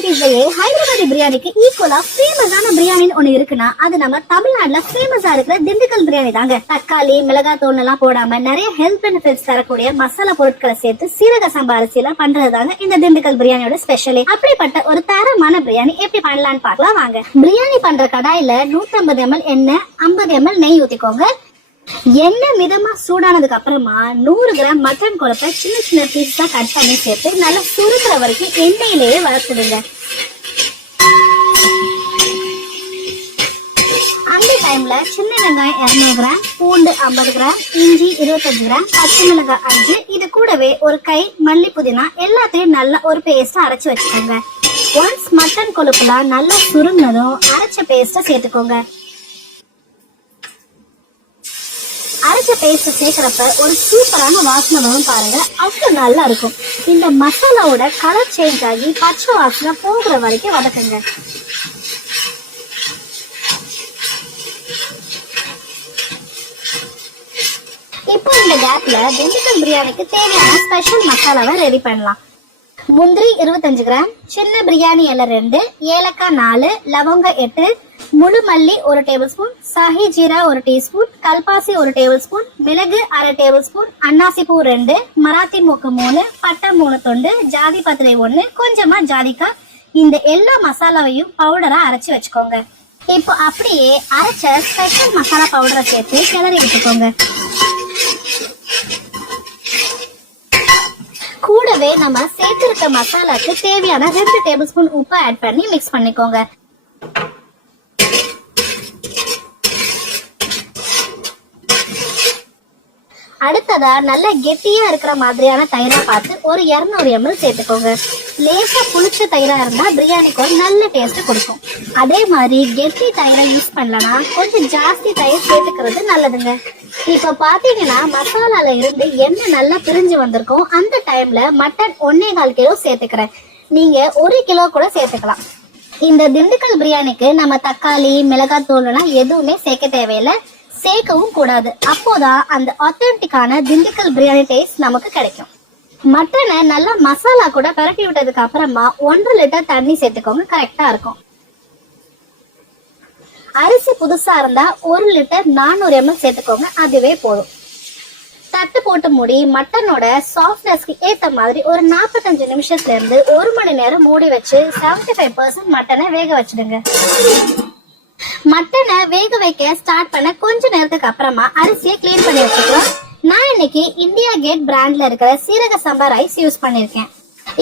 வெரைட்டிஸ்லயே ஹைதராபாதி பிரியாணிக்கு ஈக்குவலா ஃபேமஸான பிரியாணி ஒண்ணு இருக்குன்னா அது நம்ம தமிழ்நாட்டுல ஃபேமஸா இருக்கிற திண்டுக்கல் பிரியாணி தாங்க. தக்காளி மிளகாய் தூள் எல்லாம் போடாம நிறைய ஹெல்த் பெனிஃபிட்ஸ் தரக்கூடிய மசாலா பொருட்களை சேர்த்து சீரக சம்பா அரிசியில பண்றதுதாங்க இந்த திண்டுக்கல் பிரியாணியோட ஸ்பெஷலே. அப்படிப்பட்ட ஒரு தரமான பிரியாணி எப்படி பண்ணலாம்னு பார்க்கலாம் வாங்க. பிரியாணி பண்ற கடாயில 150 ml எண்ணெய் 50 ml நெய் ஊத்திக்கோங்க. எண்ணெய் மிதமா சூடானதுக்கு அப்புறமா 100 கிராம் மட்டன் கொழுப்பை சின்ன சின்ன பீஸா கட் பண்ணி சேர்த்து நல்லா சுருக்கிற வரைக்கும் எண்ணெயிலேயே வறுத்துடுங்க. அந்த டைம்ல சின்ன வெங்காயம் 200 கிராம், பூண்டு 50 கிராம், இஞ்சி 25 கிராம், பச்சை மிளகாய் 5, இது கூடவே ஒரு கை மல்லி புதினா எல்லாத்தையும் நல்லா ஒரு பேஸ்டா அரைச்சு வச்சுக்கோங்க. ஒன்ஸ் மட்டன் கொழுப்புலாம் நல்லா சுருங்கினதும் அரைச்ச பேஸ்ட சேர்த்துக்கோங்க. அரைச்ச பேஸ்ட் சேர்க்கிறப்ப ஒரு சூப்பரான வாசனை வரும் பாருங்க, அவ்வளவு நல்லா இருக்கும். இந்த மசாலாவோட கலர் சேஞ்ச் ஆகி பச்சை வாசனை போகிற வரைக்கும் வதக்குங்க. இப்போ இந்த கேப்ல திண்டுக்கல் பிரியாணிக்கு தேவையான ஸ்பெஷல் மசாலாவை ரெடி பண்ணலாம். முந்திரி 25 கிராம், சின்ன பிரியாணி இலை 2, ஏலக்காய் 4, லவங்கம் 8, முழு மல்லி 1 table spoon, Sahi jeera 1 teaspoon, கல்பாசி 1 டேபிள் ஸ்பூன், மிளகு 1/2 டேபிள் ஸ்பூன், அன்னாசி பூ 2, மராத்தி மூக்கு 3, பட்டை 3 துண்டு, ஜாதி பத்திரை 1, கொஞ்சமா ஜாதிக்காய். இந்த எல்லா மசாலாவையும் பவுடரா அரைச்சு வச்சுக்கோங்க. இப்போ அப்படியே அரைச்ச ஸ்பெஷல் மசாலா பவுடரை சேர்த்து கிளறி விட்டுக்கோங்க. கூடவே நம்ம சேர்த்திருக்க மசாலாக்கு தேவையான 2 டேபிள் ஸ்பூன் உப்பு ஆட் பண்ணி மிக்ஸ் பண்ணிக்கோங்க. அடுத்ததா நல்ல கெட்டியா இருக்கிற மாதிரியான தயிரா பார்த்து ஒரு 200 ml சேர்த்துக்கோங்க. லேசா புளிச்ச தயிரா இருந்தா பிரியாணிக்கு ஒரு நல்ல டேஸ்ட் கொடுக்கும். அதே மாதிரி கெட்டி தயிரை யூஸ் பண்ணலனா கொஞ்சம் ஜாஸ்தி தயிர் சேர்த்துக்கிறது நல்லதுங்க. இப்ப பாத்தீங்கன்னா மசாலால இருந்து எண்ணெய் நல்லா பிரிஞ்சு வந்திருக்கும். அந்த டைம்ல மட்டன் 1.25 கிலோ சேர்த்துக்கிறேன். நீங்க 1 கிலோ கூட சேர்த்துக்கலாம். இந்த திண்டுக்கல் பிரியாணிக்கு நம்ம தக்காளி மிளகாய் தூள்லாம் எதுவுமே சேர்க்க தேவையில்லை, சேர்க்கவும் கூடாது. அப்போதான் அந்த ஆத்தென்டிக்கான திண்டுக்கல் பிரியாணி டேஸ்ட் நமக்கு கிடைக்கும். மட்டனை நல்லா மசாலா கூட பரட்டி விட்டதுக்கு அப்புறமா 1.5 லிட்டர் தண்ணி சேர்த்துக்கோங்க, கரெக்டா இருக்கும். அரிசி புதுசா இருந்தா 1 லிட்டர் 400 ml சேர்த்துக்கோங்க, அதுவே போதும். தட்டு போட்டு மூடி மட்டனோட சாஃப்ட்னஸ்க்கு ஏத்த மாதிரி ஒரு 45 நிமிஷத்துல இருந்து 1 மணி நேரம் மூடி வச்சு 75% மட்டனை வேக வச்சிடுங்க. மட்டனை வேக வைக்க ஸ்டார்ட் பண்ண கொஞ்ச நேரத்துக்கு அப்புறமா அரிசியை கிளீன் பண்ணி வச்சுக்கலாம். நான் இன்னைக்கு இந்தியா கேட் பிராண்ட்ல இருக்கிற சீரக சம்பா ரைஸ் யூஸ் பண்ணிருக்கேன்.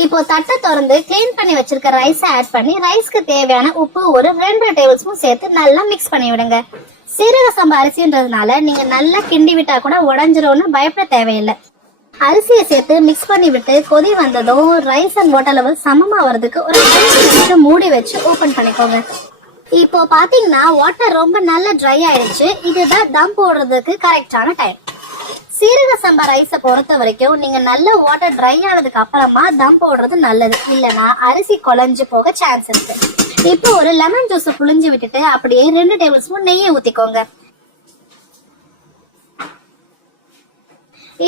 இப்போ தட்டை திறந்து கிளீன் பண்ணி வச்சிருக்க ரைஸ் ஆட் பண்ணி ரைஸ்க்கு தேவையான உப்பு ஒரு 2 டேபிள் ஸ்பூன் சேர்த்து நல்லா மிக்ஸ் பண்ணி விடுங்க. சீரக சம்பா அரிசின்றதுனால நீங்க நல்லா கிண்டி விட்டா கூட உடஞ்சிரும்னு பயப்பட தேவையில்லை. அரிசியை சேர்த்து மிக்ஸ் பண்ணி விட்டு கொதி வந்ததும் ரைஸ் அண்ட் வாட்டர் லெவல் சமமா வரதுக்கு ஒரு 5 நிமிஷம் மூடி வச்சு ஓபன் பண்ணிக்கோங்க. இப்போ பாத்தீங்கன்னா வாட்டர் ரொம்ப நல்லா ட்ரை ஆயிடுச்சு. இதுதான் தம் போடுறதுக்கு கரெக்டான டைம். சீரக சம்பா ரைஸ பொறுத்த வரைக்கும் நீங்க நல்ல வாட்டர் ட்ரை ஆனதுக்கு அப்புறமா தம் போடுறது நல்லது, இல்லனா அரிசி குழஞ்சு போக சான்ஸ் இருக்கு. இப்போ ஒரு லெமன் ஜூஸ் புளிஞ்சு விட்டுட்டு அப்படியே 2 டேபிள் ஸ்பூன் நெய்யை ஊத்திக்கோங்க.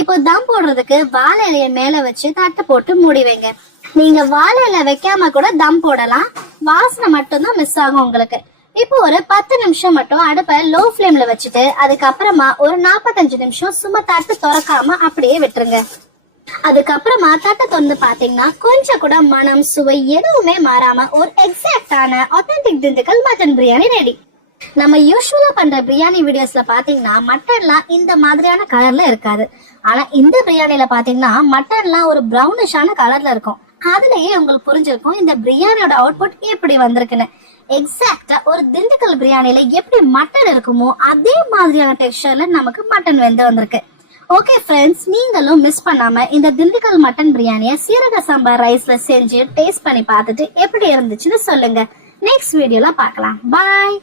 இப்போ தம் போடுறதுக்கு வாழை இலைய மேல வச்சு தட்டை போட்டு மூடி வைங்க. நீங்க வாழை இலை வைக்காம கூட தம் போடலாம், வாசனை மட்டும் தான் மிஸ் ஆகும் உங்களுக்கு. இப்போ ஒரு 10 நிமிஷம் மட்டும் அடுப்பை லோ ஃபிளேம்ல வச்சுட்டு அதுக்கப்புறமா ஒரு 45 நிமிஷம் சும்மா தட்டு திறக்காம அப்படியே விட்டுருங்க. அதுக்கப்புறமா தட்டை திறந்து பாத்தீங்கன்னா கொஞ்சம் கூட மனம் சுவை எதுவுமே மாறாம ஒரு எக்ஸாக்டான authentic Dindigul mutton biryani ready. நம்ம யூஸ்வலா பண்ற பிரியாணி வீடியோஸ்ல பாத்தீங்கன்னா மட்டன்லாம் இந்த மாதிரியான கலர்ல இருக்காது. ஆனா இந்த பிரியாணில பாத்தீங்கன்னா மட்டன்லாம் ஒரு பிரவுனிஷான கலர்ல இருக்கும். அதுலயே உங்களுக்கு புரிஞ்சிருக்கும் இந்த பிரியாணியோட அவுட்புட் எப்படி வந்திருக்குன்னு. எக்ஸாக்டா ஒரு திண்டுக்கல் பிரியாணில எப்படி மட்டன் இருக்குமோ அதே மாதிரியான டெக்ஸ்சர்ல நமக்கு மட்டன் வெந்து வந்திருக்கு. ஓகே ஃப்ரெண்ட்ஸ், நீங்களும் மிஸ் பண்ணாம இந்த திண்டுக்கல் மட்டன் பிரியாணியை சீரக சம்பா ரைஸ்ல செஞ்சு டேஸ்ட் பண்ணி பார்த்துட்டு எப்படி இருந்துச்சுன்னு சொல்லுங்க. நெக்ஸ்ட் வீடியோல பார்க்கலாம். பாய்.